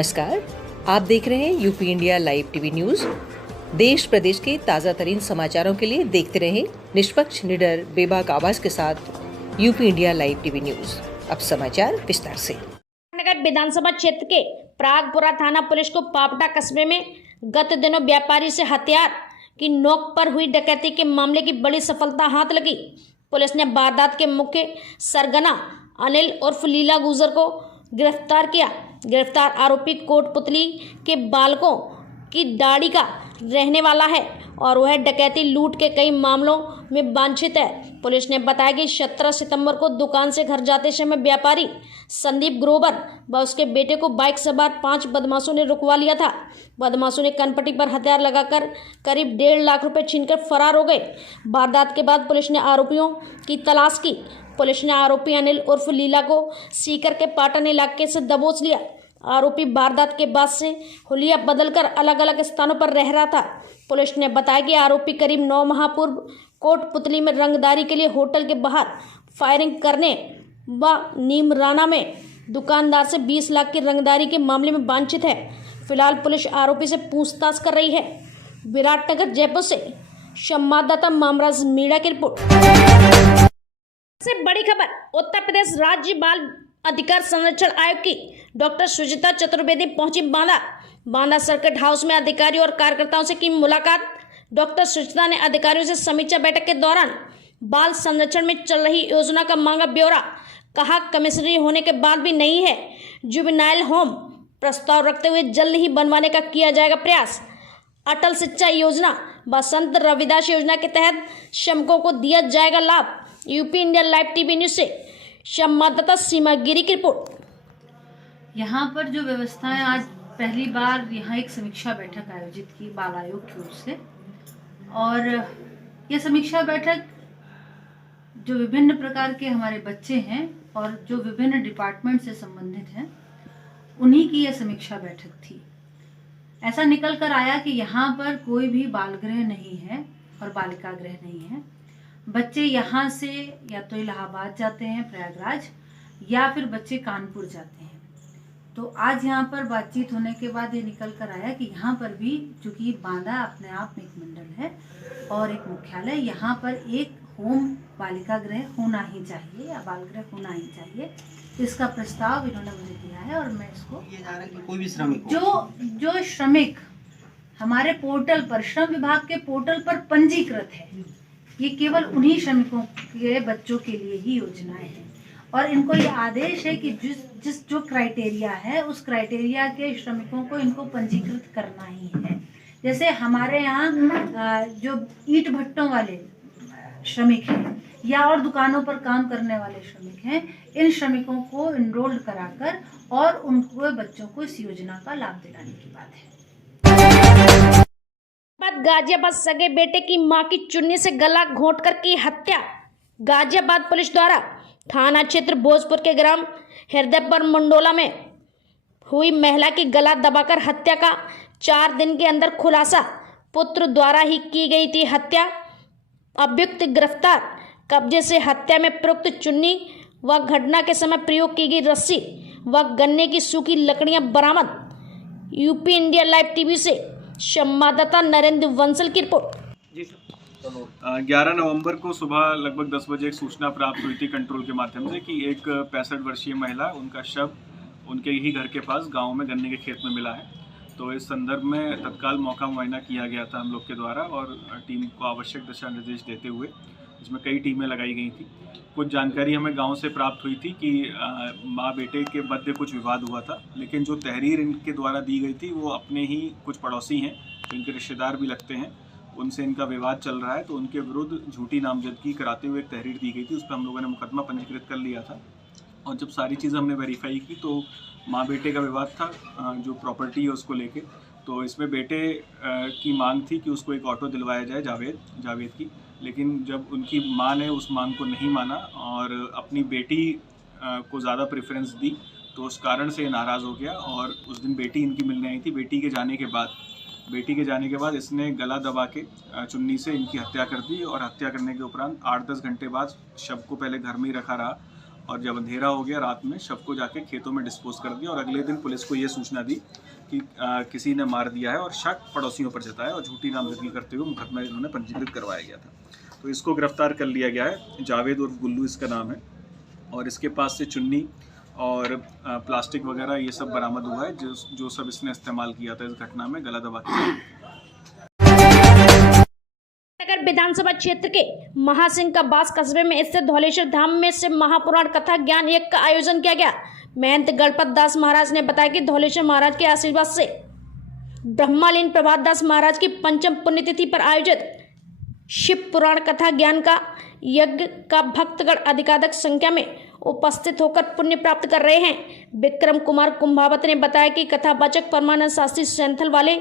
नमस्कार, आप देख रहे हैं UP India live TV news. देश प्रदेश के ताजा तरीन समाचारों के लिए देखते रहें निष्पक्ष, निडर, बेबाक आवाज के साथ UP India live TV news. अब समाचार विस्तार से। नगर विधानसभा क्षेत्र के प्रागपुरा थाना पुलिस को पापटा कस्बे में गत दिनों व्यापारी से हथियार की नोक पर हुई डकैती के मामले की बड़ी सफलता हाथ लगी। पुलिस ने वारदात के मुख्य सरगना अनिल उर्फ लीला गुजर को गिरफ्तार किया। गिरफ्तार आरोपी कोटपुतली के बालकों की दाढ़ी का रहने वाला है और वह डकैती लूट के कई मामलों में वांछित है। पुलिस ने बताया कि 17 सितंबर को दुकान से घर जाते समय व्यापारी संदीप ग्रोवर व उसके बेटे को बाइक सवार 5 बदमाशों ने रुकवा लिया था। बदमाशों ने कनपट्टी पर हथियार लगाकर करीब 1.5 लाख रुपए छीनकर फरार हो गए। वारदात के बाद पुलिस ने आरोपियों की तलाश की। पुलिस ने आरोपी अनिल उर्फ लीला को सीकर के पाटन इलाके से दबोच लिया। आरोपी वारदात के बाद से हुलिया बदलकर अलग अलग स्थानों पर रह रहा था। पुलिस ने बताया कि आरोपी करीब 9 माह पूर्व कोटपुतली में रंगदारी के लिए होटल के बाहर फायरिंग करने व नीमराना में दुकानदार से 20 लाख की रंगदारी के मामले में वांछित है। फिलहाल पुलिस आरोपी से पूछताछ कर रही है। विराटनगर जयपुर से संवाददाता मामराज मीणा की रिपोर्ट। से बड़ी खबर, उत्तर प्रदेश राज्य बाल अधिकार संरक्षण आयोग की डॉक्टर सुचिता चतुर्वेदी पहुंची बांदा सर्किट हाउस में अधिकारियों और कार्यकर्ताओं से की मुलाकात। डॉक्टर सुचिता ने अधिकारियों से समीक्षा बैठक के दौरान बाल संरक्षण में चल रही योजना का मांगा ब्यौरा। कहा कमिश्नरी होने के बाद भी नहीं है जुवेनाइल होम, प्रस्ताव रखते हुए जल्द ही बनवाने का किया जाएगा प्रयास। अटल शिक्षा योजना व संत रविदास योजना के तहत श्रमिकों को दिया जाएगा लाभ। UP India live TV news से संवाददाता सीमा गिरी की रिपोर्ट। यहाँ पर जो व्यवस्थाएं, आज पहली बार यहाँ एक समीक्षा बैठक आयोजित की बाल आयोग की ओर से, और यह समीक्षा बैठक जो विभिन्न प्रकार के हमारे बच्चे हैं और जो विभिन्न डिपार्टमेंट से संबंधित हैं, उन्हीं की यह समीक्षा बैठक थी। ऐसा निकल कर आया कि यहाँ पर कोई भी बाल गृह नहीं है और बालिका गृह नहीं है। बच्चे यहाँ से या तो इलाहाबाद जाते हैं, प्रयागराज, या फिर बच्चे कानपुर जाते हैं। तो आज यहाँ पर बातचीत होने के बाद ये निकल कर आया कि यहाँ पर भी, चूँकि बांदा अपने आप में एक मंडल है और एक मुख्यालय, यहाँ पर एक होम बालिका गृह होना ही चाहिए या बाल गृह होना ही चाहिए। इसका प्रस्ताव इन्होंने मुझे दिया है और मैं इसको कोई भी श्रमिक जो श्रमिक हमारे पोर्टल पर, श्रम विभाग के पोर्टल पर पंजीकृत है, ये केवल उन्हीं श्रमिकों के बच्चों के लिए ही योजनाएं हैं। और इनको ये आदेश है कि जिस जो क्राइटेरिया है, उस क्राइटेरिया के श्रमिकों को इनको पंजीकृत करना ही है। जैसे हमारे यहाँ जो ईंट भट्टों वाले श्रमिक हैं या और दुकानों पर काम करने वाले श्रमिक हैं, इन श्रमिकों को इनरोल्ड कराकर और उनको बच्चों को इस योजना का लाभ दिलाने की बात है। गाजियाबाद सगे बेटे की मां की चुन्नी से गला घोंटकर की हत्या। गाजियाबाद पुलिस द्वारा थाना क्षेत्र भोजपुर के ग्राम हृदयपुर मंडोला में हुई महिला की गला दबाकर हत्या का 4 दिन के अंदर खुलासा। पुत्र द्वारा ही की गई थी हत्या। अभियुक्त गिरफ्तार। कब्जे से हत्या में प्रयुक्त चुन्नी व घटना के समय प्रयोग की गई रस्सी व गन्ने की सूखी लकड़ियां बरामद। यूपी इंडिया लाइव टीवी से संवाददाता नरेंद्र वंसल की रिपोर्ट। 11 नवंबर को सुबह लगभग 10 बजे एक सूचना प्राप्त हुई थी कंट्रोल के माध्यम से कि एक 65 वर्षीय महिला, उनका शव उनके ही घर के पास गांव में गन्ने के खेत में मिला है। तो इस संदर्भ में तत्काल मौका मुआयना किया गया था हम लोग के द्वारा और टीम को आवश्यक दिशा निर्देश देते हुए, जिसमें कई टीमें लगाई गई थी। कुछ जानकारी हमें गांव से प्राप्त हुई थी कि माँ बेटे के मध्य कुछ विवाद हुआ था, लेकिन जो तहरीर इनके द्वारा दी गई थी वो अपने ही कुछ पड़ोसी हैं, तो इनके रिश्तेदार भी लगते हैं, उनसे इनका विवाद चल रहा है। तो उनके विरुद्ध झूठी नामजदगी कराते हुए एक तहरीर दी गई थी, उस पर हम लोगों ने मुकदमा पंजीकृत कर लिया था। और जब सारी चीज़ें हमने वेरीफाई की तो माँ बेटे का विवाद था, जो प्रॉपर्टी है उसको लेके। तो इसमें बेटे की मांग थी कि उसको एक ऑटो दिलवाया जाए जावेद की, लेकिन जब उनकी मां ने उस मांग को नहीं माना और अपनी बेटी को ज़्यादा प्रेफरेंस दी, तो उस कारण से नाराज़ हो गया और उस दिन बेटी इनकी मिलने आई थी। बेटी के जाने के बाद इसने गला दबा के चुन्नी से इनकी हत्या कर दी और हत्या करने के उपरांत 8-10 घंटे बाद शव को पहले घर में ही रखा रहा और जब अंधेरा हो गया रात में शव को जाके खेतों में डिस्पोज कर दिया और अगले दिन पुलिस को ये सूचना दी कि किसी ने मार दिया है और शक पड़ोसियों पर जताया और झूठी नामजदगी करते हुए मुकदमा इन्होंने पंजीकृत करवाया गया था। तो इसको गिरफ्तार कर लिया गया है। जावेद उर्फ गुल्लू इसका नाम है और इसके पास से चुन्नी और प्लास्टिक वगैरह ये सब बरामद हुआ है जो सब इसने इस्तेमाल किया था इस घटना में गला दबा के। नगर विधानसभा क्षेत्र के महासिंह का बास कस्बे में स्थित धौलेश्वर धाम में से महापुराण कथा ज्ञान यज्ञ का आयोजन किया गया। महंत गणपत दास महाराज ने बताया कि धौलेश्वर महाराज के आशीर्वाद से ब्रह्मालीन प्रभात दास महाराज की पंचम पुण्यतिथि पर आयोजित शिव पुराण कथा ज्ञान का यज्ञ का भक्तगण अधिकाधिक संख्या में उपस्थित होकर पुण्य प्राप्त कर रहे हैं। विक्रम कुमार कुंभावत ने बताया कि कथावाचक परमानंद शास्त्री सैंथल वाले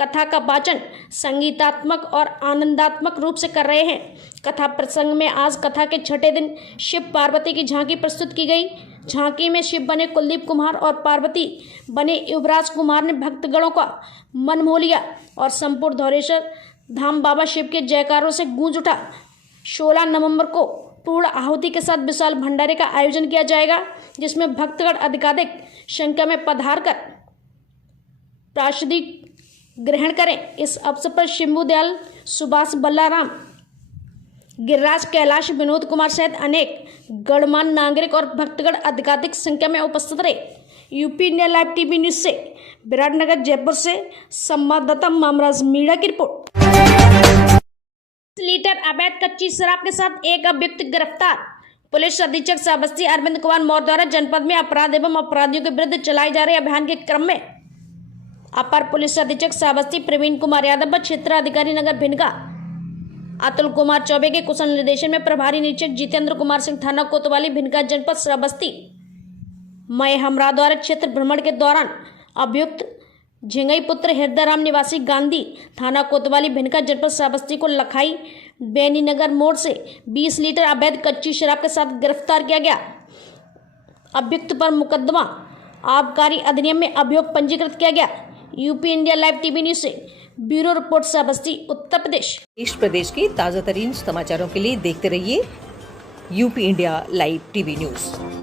कथा का वाचन संगीतात्मक और आनंदात्मक रूप से कर रहे हैं। कथा प्रसंग में आज कथा के छठे दिन शिव पार्वती की झांकी प्रस्तुत की गई। झांकी में शिव बने कुलदीप कुमार और पार्वती बने युवराज कुमार ने भक्तगणों का मन मोह लिया और संपूर्ण धौलेश्वर धाम बाबा शिव के जयकारों से गूंज उठा। 16 नवंबर को पूर्ण आहुति के साथ विशाल भंडारे का आयोजन किया जाएगा, जिसमें भक्तगण अधिकाधिक संख्या में पधार कर प्रसादी ग्रहण करें। इस अवसर पर शिंबू दयाल, सुभाष बल्लाराम, गिरिराज, कैलाश, विनोद कुमार सहित अनेक गणमान्य नागरिक और भक्तगण अधिकाधिक संख्या में उपस्थित रहे। UP India live TV news से विराटनगर जयपुर से संवाददाता मामराज मीणा की रिपोर्ट। लीटर अवैध कच्ची शराब के साथ एक अभियुक्त गिरफ्तार। पुलिस अधीक्षक श्रावस्ती अरविंद कुमार मौर्य द्वारा जनपद में अपराध एवं अपराधियों के विरुद्ध चलाए जा रहे अभियान के क्रम में अपर पुलिस अधीक्षक श्रावस्ती प्रवीण कुमार यादव व क्षेत्र अधिकारी नगर भिनगा अतुल कुमार चौबे के कुशल निर्देशन में प्रभारी निरीक्षक जितेंद्र कुमार सिंह, थाना कोतवाली, भिनगा जनपद श्रावस्ती मय हमरा द्वारा क्षेत्र भ्रमण के दौरान अभियुक्त झिंगई पुत्र हृदयराम निवासी गांधी, थाना कोतवाली, भिनगा जनपद श्रावस्ती को लखाई बेनीनगर मोड़ से 20 लीटर अवैध कच्ची शराब के साथ गिरफ्तार किया गया। अभियुक्त पर मुकदमा आबकारी अधिनियम में अभियोग पंजीकृत किया गया। UP India live TV news से ब्यूरो रिपोर्ट, श्रावस्ती, उत्तर प्रदेश। देश प्रदेश के ताजा तरीन समाचारों के लिए देखते रहिए UP India live TV news.